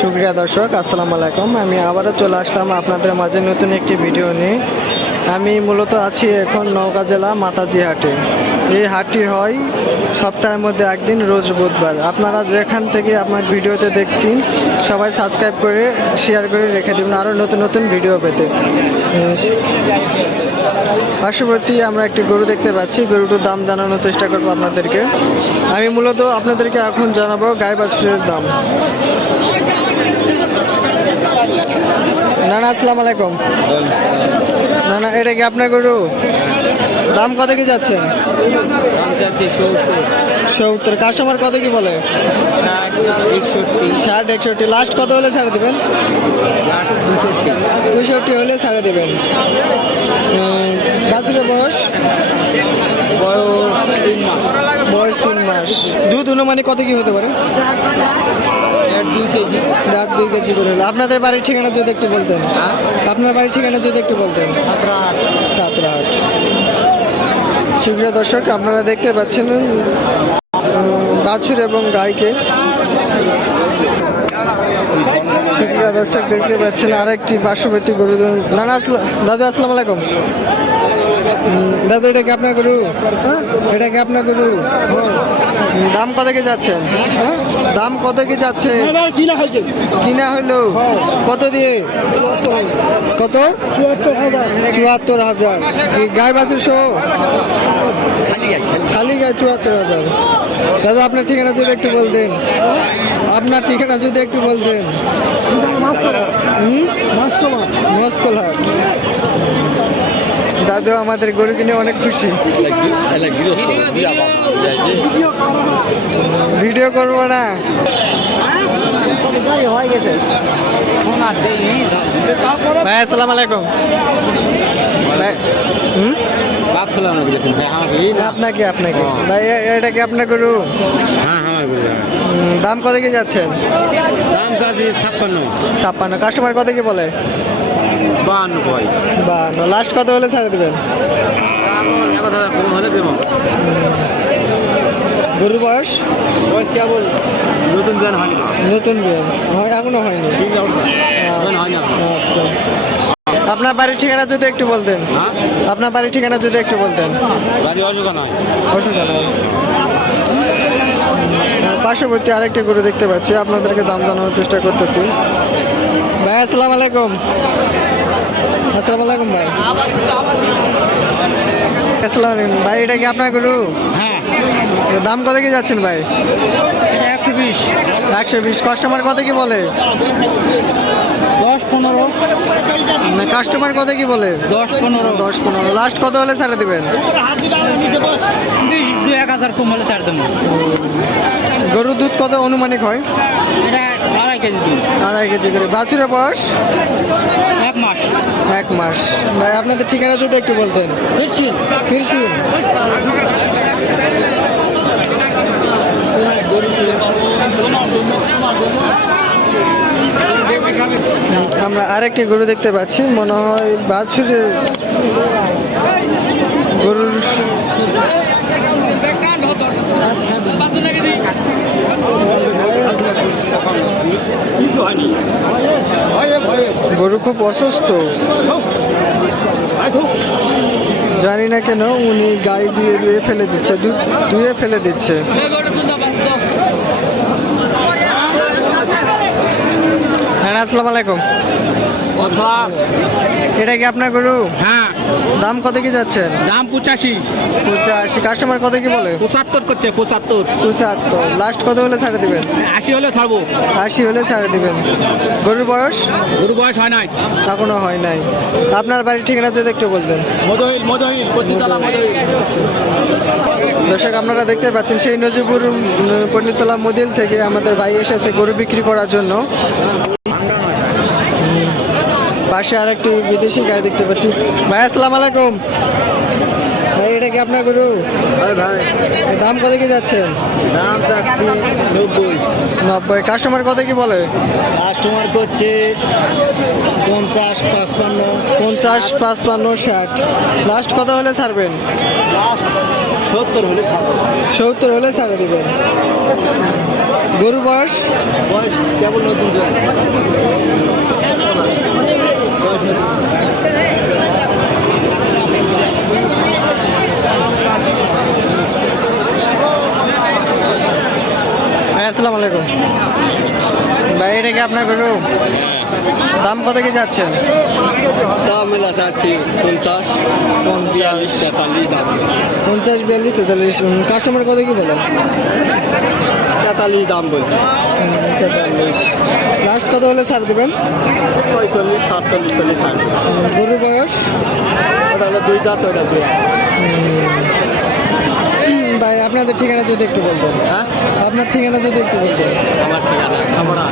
সুপ্রিয় দর্শক, আসসালামু আলাইকুম। আমি আবারও চলে আসলাম আপনাদের মাঝে নতুন একটি ভিডিও নিয়ে। আমি মূলত আছি এখন নওগাঁ জেলা মাতাজি হাটে। এই হাটটি হয় সপ্তাহের মধ্যে একদিন, রোজ বুধবার। আপনারা যেখান থেকে আপনার ভিডিওতে দেখছেন সবাই সাবস্ক্রাইব করে শেয়ার করে রেখে দেবেন আরও নতুন নতুন ভিডিও পেতে। পার্শ্ববর্তী আমরা একটি গরু দেখতে পাচ্ছি, গরুটির দাম জানানোর চেষ্টা করবো আপনাদেরকে। আমি মূলত আপনাদেরকে এখন জানাবো গাই বাছুরের দাম। নানা আসসালামু আলাইকুম। নানা, এটা কি আপনার গরু? দাম কত কি যাচ্ছেন? দাম চাচ্ছি 70। কাস্টমার কত কি বলে? 60-61। লাস্ট কত হলে ছাড়ে দেবেন? 62 হলে ছাড়ে দেবেন। বাছুরের বয়স 3 মাস। দুধ অনুমানিক কত কি হতে পারে? 2 কেজি করে হলো। আপনাদের বাড়ির ঠিকানা যদি একটু বলতেন। আপনার বাড়ির ঠিকানা যদি একটু বলতেন। সাতরাহাট। সুপ্রিয় দর্শক, আপনারা দেখতে পাচ্ছেন বাছুর এবং গাইকে। সুপ্রিয় দর্শক দেখতে পাচ্ছেন আরেকটি পার্শ্ববর্তী গরু। নানা দাদু আসসালামু আলাইকুম। দাদু, এটা কি আপনার গরু? এটা কি আপনার গরু? দাম কত কি যাচ্ছেন? দাম কত কি যাচ্ছে? কিনা হইলো কত দিয়ে? কত? 74,000। গাই বাছুর সহ? খালি গায়ে 74,000। দাদা, আপনার ঠিকানা যদি একটু বলতেন। আপনার ঠিকানা যদি একটু বলতেন। মস্কলহাট। দাদু আমাদের গরু কিনে অনেক খুশি। ভিডিও করবো না। ভাই আসসালামু আলাইকুম। আপনাকে ভাই, এটা কি আপনার গরু? দাম কত কি যাচ্ছেন? দাম চাচ্ছি 56। কাস্টমার কত কি বলে? 52। লাস্ট কত হলে ছাড়ে দেবেন? 1000 কম হলে দেবো। গরুর বয়স কেবল নতুন বিয়ান হয়নি। নতুন বিয়ান এখনো হয়নি। আচ্ছা, আপনার বাড়ির ঠিকানা যদি একটু বলতেন। আপনার বাড়ির ঠিকানা যদি একটু বলতেন। পার্শ্ববর্তী আরেকটি গরু দেখতে পাচ্ছি, আপনাদেরকে দাম জানানোর চেষ্টা করতেছি। ভাই আসসালামু আলাইকুম। আসসালামু আলাইকুম ভাই। আসসালামু আলাইকুম ভাই, এটা কি আপনার গরু? হ্যাঁ। দাম কত কি যাচ্ছেন ভাই? 120। কাস্টমার কত কি বলে? 10-15। কাস্টমার কত কি বলে? 10-15। লাস্ট কত হলে ছাড়ে দেবেন? 1000 কম হলে ছাড় দেবো। গরুর দুধ কত অনুমানিক হয়? এটা 2.5 কেজি দুধ। 2.5 কেজি করে। বাছুরের বয়স? 1 মাস। ভাই, আপনাদের ঠিকানা যদি একটু বলতেন। ফিরছি। আমরা আরেকটি গরু দেখতে পাচ্ছি, মনে হয় বাছুরের গরুর। গরু খুব অসুস্থ, জানি না কেন উনি গাই দিয়ে ফেলে দিচ্ছে, দুধ ধুয়ে ফেলে দিচ্ছে। হ্যাঁ, আসসালামু আলাইকুম। এটা কি আপনার গরু? হ্যাঁ। দাম কত কি যাচ্ছেন? দাম 85। কাস্টমার কত কি বলে? 75 করছে। 75। লাস্ট কত হলে ছাড়ে দিবেন? 80 হলে ছাড়বো। 80 হলে ছাড়ে দিবেন। গরুর বয়স? গরু বয়স হয় নাই, এখনো হয় নাই। আপনার বাড়ির ঠিকানা যদি একটু বলতেন। মধুহিল পত্নীতলা মধুহিল। দর্শক, আপনারা দেখতে পাচ্ছেন সেই নজিপুর পত্নীতলা মদিল থেকে আমাদের ভাই এসেছে গরু বিক্রি করার জন্য। পাশে আরেকটি বিদেশি গাই দেখতে পাচ্ছি। ভাই আসসালামু আলাইকুম। ভাই, এটা কি আপনার গরু? ভাই, দাম কত কি যাচ্ছেন? দাম চাচ্ছি 90। কাস্টমার কত কি বলে? কাস্টমার করছে 50-55। 50-55-60। লাস্ট কত হলে ছাড়বেন? 70 হলে ছাড়বো। 70 হলে ছাড়ে দেবেন। গরু বয়স? বয়স কেবল নতুন জয়েন। ভাই আসসালামু আলাইকুম। ভাই এটা কি আপনার গরু? দাম কত কি যাচ্ছেন? দাম মেলা চাচ্ছি 50, 50, 43 দাম। 50, 42, 43। কাস্টমার কত কি বলেন? 43 দাম বলছি। 43। লাস্ট কত হলে ছাড় দেবেন? 46, 47 হলে ছাড়। গরুর বয়স? ওটা হলো 2 দাঁত, ওটা 2 দাঁত। ভাই আপনাদের ঠিকানা যদি একটু বলতেন। হ্যাঁ, আপনার ঠিকানা যদি একটু বলতেন। আমার ঠিকানা খামড়া।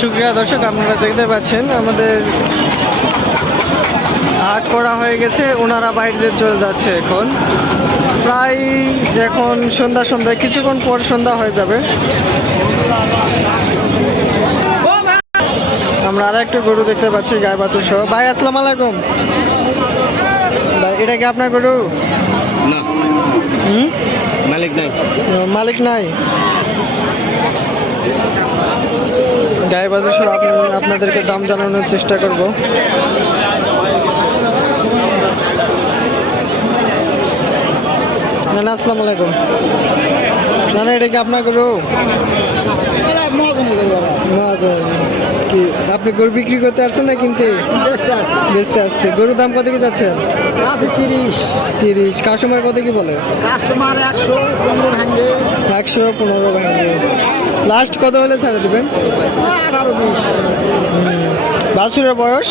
সুপ্রিয় দর্শক, আপনারা দেখতে পাচ্ছেন আমাদের হাট করা হয়ে গেছে, ওনারা বাইরে চলে যাচ্ছে এখন। প্রায় এখন সন্ধ্যা কিছুক্ষণ পর সন্ধ্যা হয়ে যাবে। আমরা আর একটা গরু দেখতে পাচ্ছি গায়ে বাছুর সহ। ভাই আসসালামু আলাইকুম। ভাই এটা কি আপনার গরু? না, হুম, মালিক নাই। মালিক নাই। গায়ে বাছুর সহ আপনাদেরকে দাম জানানোর চেষ্টা করব। নানা আসসালামু আলাইকুম। নানা এটা কি আপনার গরু? মহাজন। কি আপনি গরু বিক্রি করতে আসছেন না কিনতে? বেচতে আসছে। গরুর দাম কত কি যাচ্ছেন? 30। কাস্টমার কত কি বলে? কাস্টমার 115 ভাঙবে, 115 ভাঙবে। লাস্ট কত হলে ছাড়ে দেবেন? 18-20 বাছুরের বয়স?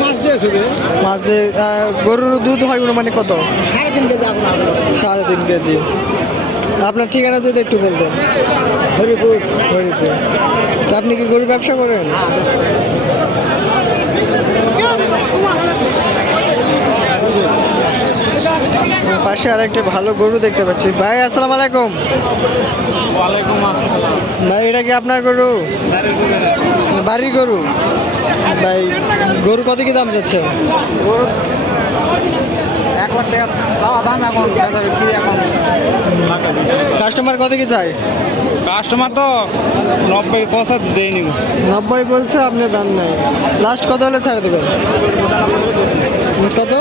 মাছ দেখবে। মাছ দিয়ে গরুর দুধ হয় মানে কত? 3.5 কেজি আপনার 3.5 কেজি। আপনার ঠিকানা যদি একটু বলতেন। হরিপুর। হরিপুর। তা আপনি কি গরু ব্যবসা করেন? পাশে আর একটা ভালো গরু দেখতে পাচ্ছি। ভাই আসসালামু আলাইকুম। ওয়ালাইকুম আসসালাম। ভাই এটা কি আপনার গরু? বাড়ির গরু? ভাই গরু কত কি দাম যাচ্ছে? কাস্টমার কত কি চাই? কাস্টমার তো 90 দেয়নি। 90 বলছে, আপনি দাম নাই। লাস্ট কত হলে ছাড়ে দেবেন? কত?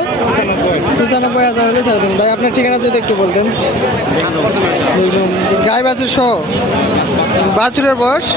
95,000 হলে ছাড়ে দেবেন। ভাই আপনার ঠিকানা যদি একটু বলতেন। গায়ে বাছুর সহ? বাছুরের বয়স?